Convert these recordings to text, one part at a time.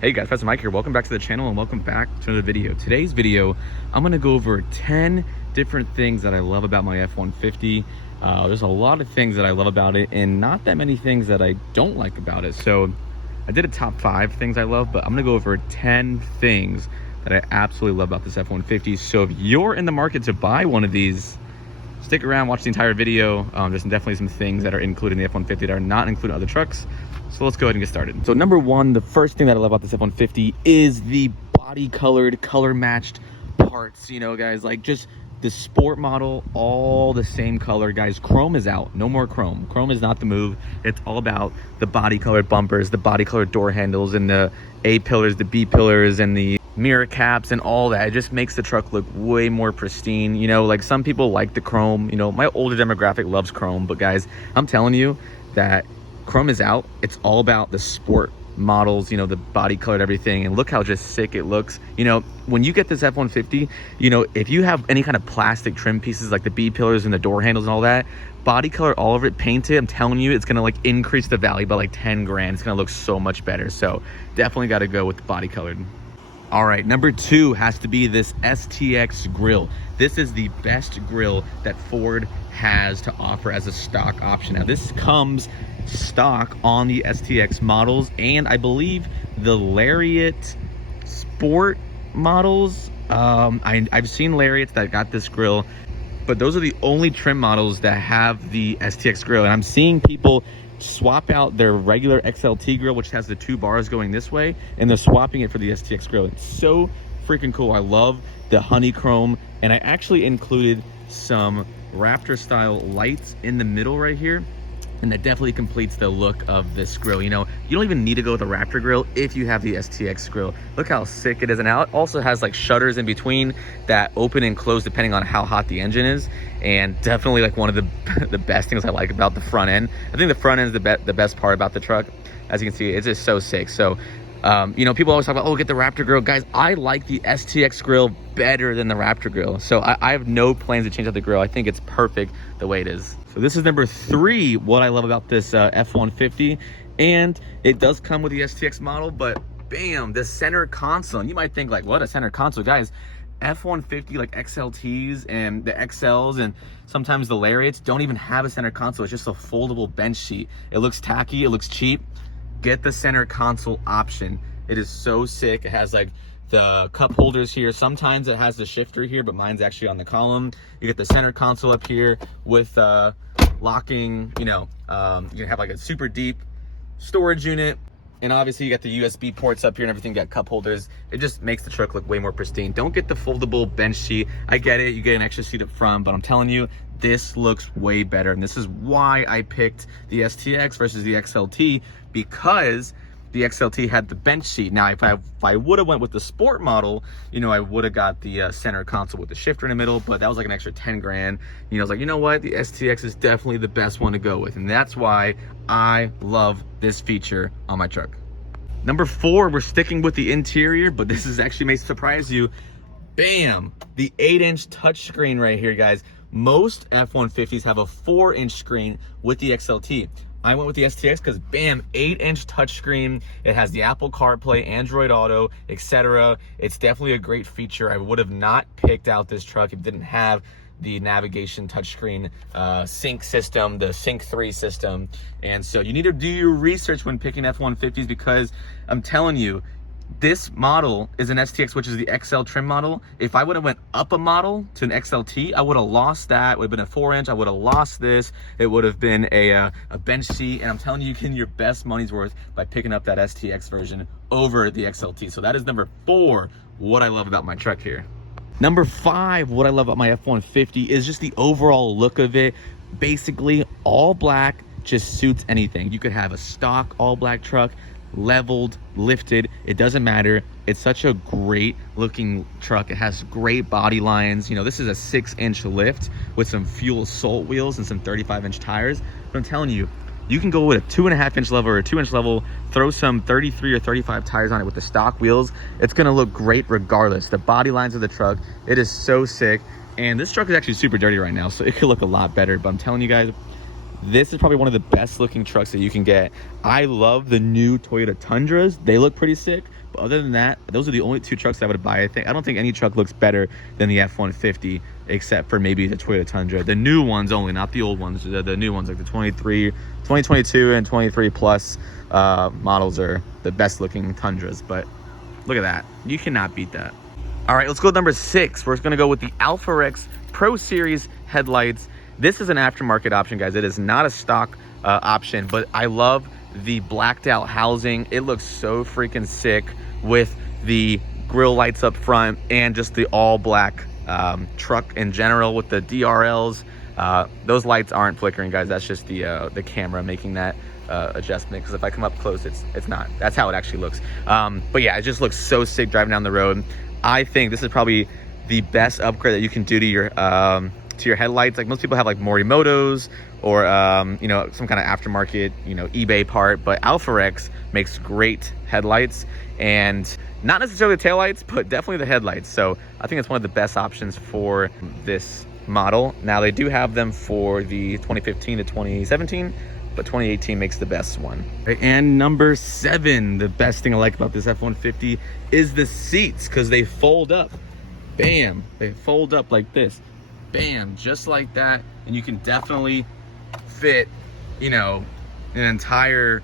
Hey guys, Professor Mike here. Welcome back to the channel and welcome back to another video. Today's video, I'm gonna go over 10 different things that I love about my F-150. There's a lot of things that I love about it and not that many things that I don't like about it. So I did a top 5 things I love, but I'm gonna go over 10 things that I absolutely love about this F-150. So if you're in the market to buy one of these, stick around, watch the entire video. There's definitely some things that are included in the F-150 that are not included in other trucks. So let's go ahead and get started. So number one, the first thing that I love about this F-150 is the body colored, color matched parts. You know, guys, like just the sport model, all the same color. Guys, chrome is out. No more chrome. Chrome is not the move. It's all about the body colored bumpers, the body colored door handles, and the A pillars, the B pillars, and the mirror caps and all that. It just makes the truck look way more pristine. You know, like some people like the chrome. You know, my older demographic loves chrome, but guys, I'm telling you that chrome is out. It's all about the sport models, you know, the body colored everything, and look how just sick it looks. You know, when you get this F-150, you know, if you have any kind of plastic trim pieces like the B pillars and the door handles and all that, body color all over it, paint it, I'm telling you, it's gonna like increase the value by like 10 grand. It's gonna look so much better. So definitely got to go with the body colored. All right, number 2 has to be this STX grill. This is the best grill that Ford has to offer as a stock option. Now this comes stock on the STX models, and I believe the Lariat Sport models. I've seen Lariats that got this grill, but those are the only trim models that have the STX grill. And I'm seeing people swap out their regular XLT grill, which has the 2 bars going this way, and they're swapping it for the STX grill. It's so freaking cool. I love the honeychrome, and I actually included some Raptor style lights in the middle right here, and that definitely completes the look of this grill. You know, you don't even need to go with a Raptor grill if you have the STX grill. Look how sick it is. And now it also has like shutters in between that open and close depending on how hot the engine is. And definitely like one of the best things I like about the front end. I think the front end is the best part about the truck. As you can see, it's just so sick. So you know, people always talk about, oh, get the Raptor grill. Guys, I like the STX grill better than the Raptor grill. So I have no plans to change out the grill. I think it's perfect the way it is. So this is number 3, what I love about this F-150. And it does come with the STX model, but bam, the center console. And you might think like, what, a center console? Guys, F-150 like XLTs and the XLs and sometimes the Lariats don't even have a center console. It's just a foldable bench seat. It looks tacky, it looks cheap. Get the center console option. It is so sick. It has like the cup holders here. Sometimes it has the shifter here, but mine's actually on the column. You get the center console up here with locking, you know, you can have like a super deep storage unit. And obviously you got the USB ports up here and everything, you got cup holders. It just makes the truck look way more pristine. Don't get the foldable bench seat. I get it, you get an extra seat up front, but I'm telling you, this looks way better. And this is why I picked the STX versus the XLT, because the XLT had the bench seat. Now, if I would have went with the sport model, you know, I would have got the center console with the shifter in the middle, but that was like an extra 10 grand. You know, I was like, you know what? The STX is definitely the best one to go with. And that's why I love this feature on my truck. Number 4, we're sticking with the interior, but this is actually may surprise you. Bam, the 8-inch touchscreen right here, guys. Most F-150s have a 4-inch screen with the XLT. I went with the STX because bam, 8-inch touchscreen. It has the Apple CarPlay, Android Auto, etc. It's definitely a great feature. I would have not picked out this truck if it didn't have the navigation touchscreen sync system, the Sync 3 system. And so you need to do your research when picking F-150s, because I'm telling you, this model is an STX, which is the XL trim model. If I would have went up a model to an XLT, I would have lost that. It would have been a 4-inch. I would have lost this. It would have been a bench seat. And I'm telling you, you can get your best money's worth by picking up that STX version over the XLT. So that is number 4, what I love about my truck here. Number 5, what I love about my F-150 is just the overall look of it. Basically, all black just suits anything. You could have a stock all black truck, leveled, lifted, it doesn't matter. It's such a great looking truck. It has great body lines. You know, this is a 6-inch lift with some fuel salt wheels and some 35-inch tires. But I'm telling you, you can go with a 2.5-inch level or a 2-inch level, throw some 33 or 35 tires on it with the stock wheels. It's gonna look great regardless. The body lines of the truck, it is so sick. And this truck is actually super dirty right now, so it could look a lot better. But I'm telling you guys, this is probably one of the best looking trucks that you can get. I love the new Toyota Tundras. They look pretty sick. But other than that, those are the only two trucks I would buy. I don't think any truck looks better than the F-150, except for maybe the Toyota Tundra. The new ones only, not the old ones. The new ones, like the 2022 and 23 plus models are the best looking Tundras. But look at that. You cannot beat that. All right, let's go to number 6. We're going to go with the Alpha-Rex Pro Series headlights. This is an aftermarket option, guys. It is not a stock option, but I love the blacked out housing. It looks so freaking sick with the grill lights up front and just the all black truck in general with the DRLs. Those lights aren't flickering, guys. That's just the camera making that adjustment, because if I come up close, it's not. That's how it actually looks. But yeah, it just looks so sick driving down the road. I think this is probably the best upgrade that you can do to your headlights. Like, most people have like Morimotos or you know, some kind of aftermarket, you know, eBay part, but Alpha-Rex makes great headlights, and not necessarily the taillights, but definitely the headlights. So I think it's one of the best options for this model. Now, they do have them for the 2015 to 2017, but 2018 makes the best one. And number 7, the best thing I like about this F-150 is the seats, because they fold up. Bam, they fold up like this. Bam, just like that. And you can definitely fit, you know, an entire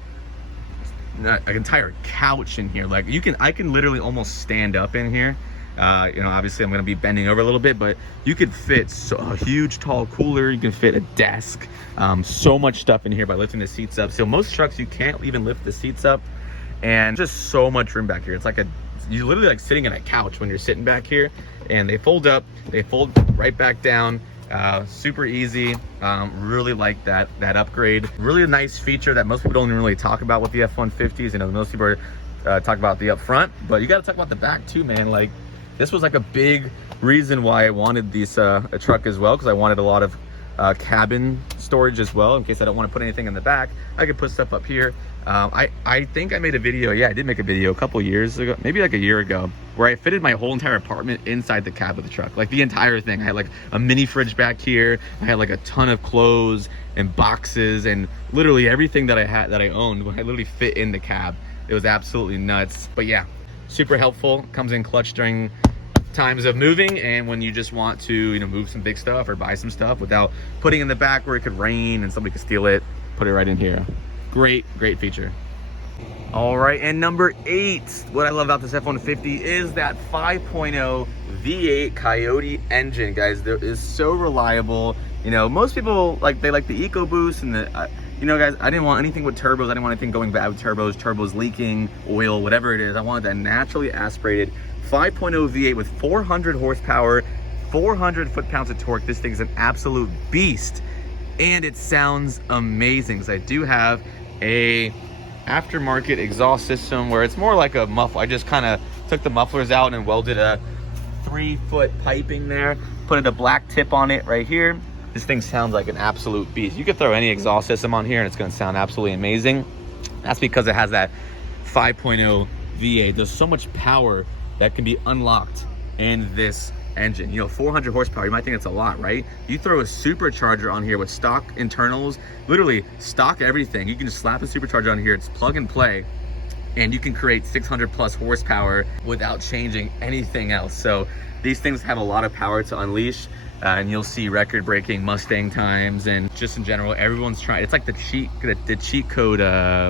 couch in here. Like, I can literally almost stand up in here. You know, obviously I'm going to be bending over a little bit, but you could fit a huge tall cooler. You can fit a desk, so much stuff in here by lifting the seats up. So most trucks you can't even lift the seats up, and just so much room back here. It's like you're literally like sitting in a couch when you're sitting back here. And they fold up, they fold right back down. Super easy. Really like that upgrade. Really a nice feature that most people don't even really talk about with the F-150s. You know, most people are talk about the up front, but you got to talk about the back too, man. Like, this was like a big reason why I wanted this a truck as well, because I wanted a lot of cabin storage as well, in case I don't want to put anything in the back. I could put stuff up here. I think I made a video. Yeah, I did make a video a couple years ago, maybe like a year ago, where I fitted my whole entire apartment inside the cab of the truck, like the entire thing. I had like a mini fridge back here. I had like a ton of clothes and boxes and literally everything that I owned, when I literally fit in the cab. It was absolutely nuts. But yeah, super helpful. Comes in clutch during times of moving, and when you just want to, you know, move some big stuff or buy some stuff without putting in the back where it could rain and somebody could steal it, put it right in here. Great feature. All right, and number 8, what I love about this F-150 is that 5.0 V8 Coyote engine, guys. It is so reliable. You know, most people they like the EcoBoost and the you know, guys, I didn't want anything with turbos. I didn't want anything going bad with turbos leaking, oil, whatever it is. I wanted that naturally aspirated 5.0 V8 with 400 horsepower, 400 foot-pounds of torque. This thing is an absolute beast, and it sounds amazing. So I do have a aftermarket exhaust system where it's more like a muffler. I just kind of took the mufflers out and welded a 3-foot piping there, put a black tip on it right here. This thing sounds like an absolute beast. You could throw any exhaust system on here and it's going to sound absolutely amazing. That's because it has that 5.0 V8. There's so much power that can be unlocked in this engine. You know, 400 horsepower, you might think it's a lot, right? You throw a supercharger on here with stock internals, literally stock everything. You can just slap a supercharger on here. It's plug and play, and you can create 600 plus horsepower without changing anything else. So these things have a lot of power to unleash. And you'll see record-breaking Mustang times, and just in general, everyone's trying. It's like the cheat code.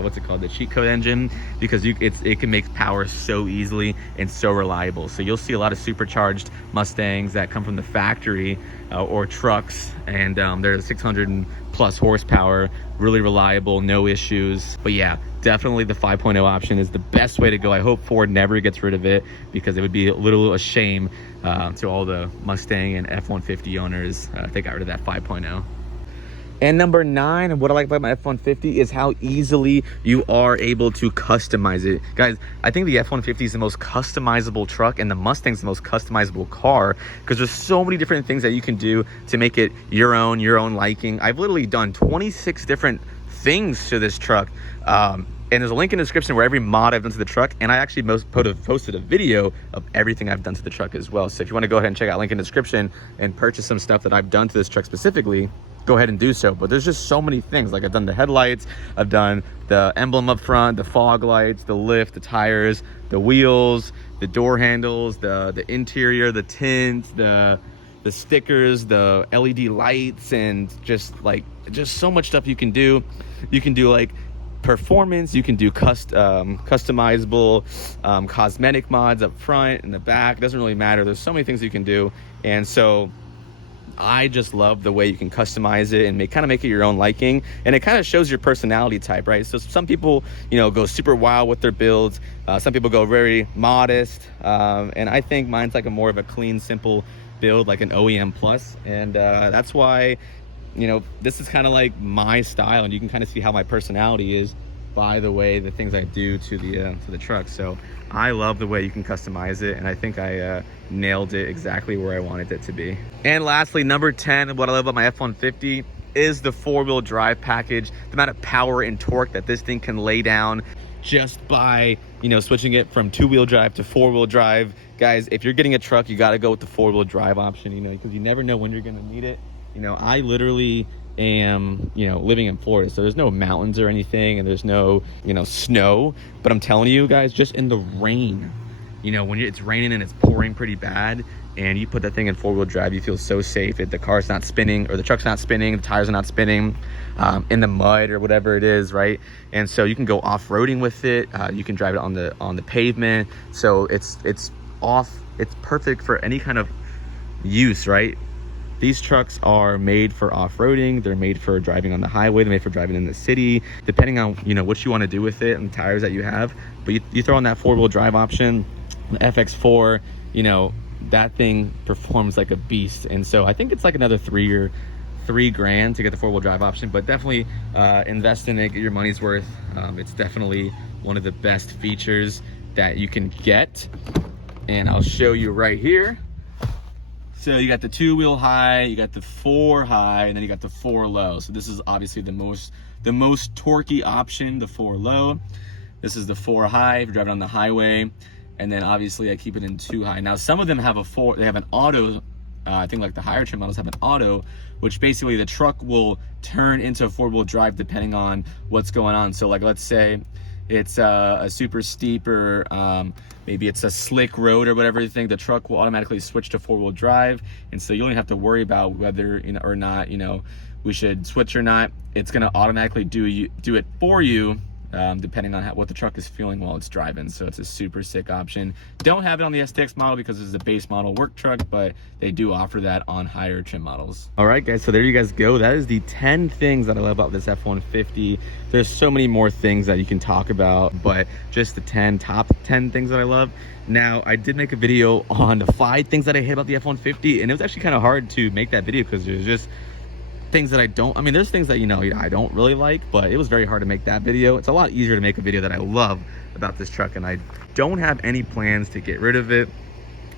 What's it called? The cheat code engine, because it can make power so easily and so reliable. So you'll see a lot of supercharged Mustangs that come from the factory or trucks, and they're 600 plus horsepower, really reliable, no issues. But yeah, definitely the 5.0 option is the best way to go. I hope Ford never gets rid of it, because it would be a shame to all the Mustang and F-150 owners if they got rid of that 5.0. And number 9, what I like about my F-150 is how easily you are able to customize it. Guys, I think the F-150 is the most customizable truck, and the Mustang's the most customizable car, because there's so many different things that you can do to make it your own liking. I've literally done 26 different things to this truck. And there's a link in the description where every mod I've done to the truck, and I actually posted a video of everything I've done to the truck as well. So if you want to go ahead and check out link in the description and purchase some stuff that I've done to this truck specifically, go ahead and do so. But there's just so many things. Like I've done the headlights, I've done the emblem up front, the fog lights, the lift, the tires, the wheels, the door handles, the interior, the tint, the stickers, the LED lights, and just so much stuff you can do. You can do like performance, you can do customizable cosmetic mods up front and the back. It doesn't really matter. There's so many things you can do. And so I just love the way you can customize it and kind of make it your own liking, and it kind of shows your personality type, right? So some people, you know, go super wild with their builds. Some people go very modest, and I think mine's like a more of a clean, simple build, like an OEM plus, and that's why, you know, this is kind of like my style, and you can kind of see how my personality is by the way the things I do to the truck. So I love the way you can customize it, and I think I nailed it exactly where I wanted it to be. And lastly, number 10, what I love about my F-150 is the 4-wheel drive package. The amount of power and torque that this thing can lay down just by, you know, switching it from 2-wheel drive to 4-wheel drive. Guys, if you're getting a truck, you got to go with the 4-wheel drive option, you know, because you never know when you're going to need it. You know, I literally am, you know, living in Florida, so there's no mountains or anything, and there's no, you know, snow. But I'm telling you guys, just in the rain, you know, when it's raining and it's pouring pretty bad, and you put that thing in 4-wheel drive, you feel so safe. The car's not spinning, or the truck's not spinning, the tires are not spinning in the mud or whatever it is, right? And so you can go off-roading with it. You can drive it on the pavement. So it's perfect for any kind of use, right? These trucks are made for off-roading. They're made for driving on the highway. They're made for driving in the city, depending on, you know, what you want to do with it and the tires that you have. But you throw on that 4-wheel drive option, the FX4, you know, that thing performs like a beast. And so I think it's like another $3 grand to get the 4-wheel drive option, but definitely invest in it, get your money's worth. It's definitely one of the best features that you can get. And I'll show you right here. So you got the 2-wheel high, you got the 4 high, and then you got the 4 low. So this is obviously the most torquey option, the 4 low. This is the 4 high if you're driving on the highway. And then obviously I keep it in 2 high. Now some of them have they have an auto. I think like the higher trim models have an auto, which basically the truck will turn into a 4-wheel drive depending on what's going on. So like, let's say it's a super steep, or maybe it's a slick road or whatever you think, the truck will automatically switch to 4-wheel drive. And so you don't have to worry about whether, you know, or not, you know, we should switch or not. It's going to automatically do it for you, depending on what the truck is feeling while it's driving. So it's a super sick option. Don't have it on the STX model because this is a base model work truck, but they do offer that on higher trim models. All right, guys, so there you guys go. That is the 10 things that I love about this F-150. There's so many more things that you can talk about, but just the top 10 things that I love. Now, I did make a video on the 5 things that I hate about the F-150, and it was actually kind of hard to make that video because there's just things that there's things that, you know, I don't really like, but it was very hard to make that video. It's a lot easier to make a video that I love about this truck, and I don't have any plans to get rid of it.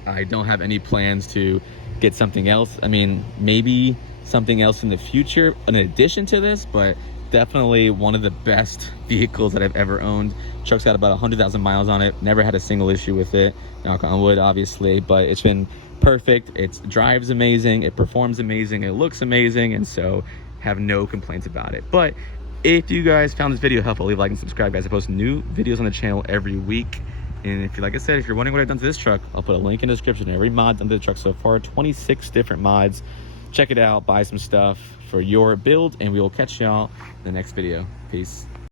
I don't have any plans to get something else. I mean, maybe something else in the future in addition to this, but definitely one of the best vehicles that I've ever owned. Truck's got about 100,000 miles on it. Never had a single issue with it. Knock on wood, obviously, but it's been perfect. It drives amazing, it performs amazing, it looks amazing, and so have no complaints about it. But if you guys found this video helpful, leave a like and subscribe, guys. I post new videos on the channel every week. And if you, like I said, if you're wondering what I've done to this truck, I'll put a link in the description. Every mod done to the truck so far, 26 different mods. Check it out, buy some stuff for your build, and we will catch y'all in the next video. Peace.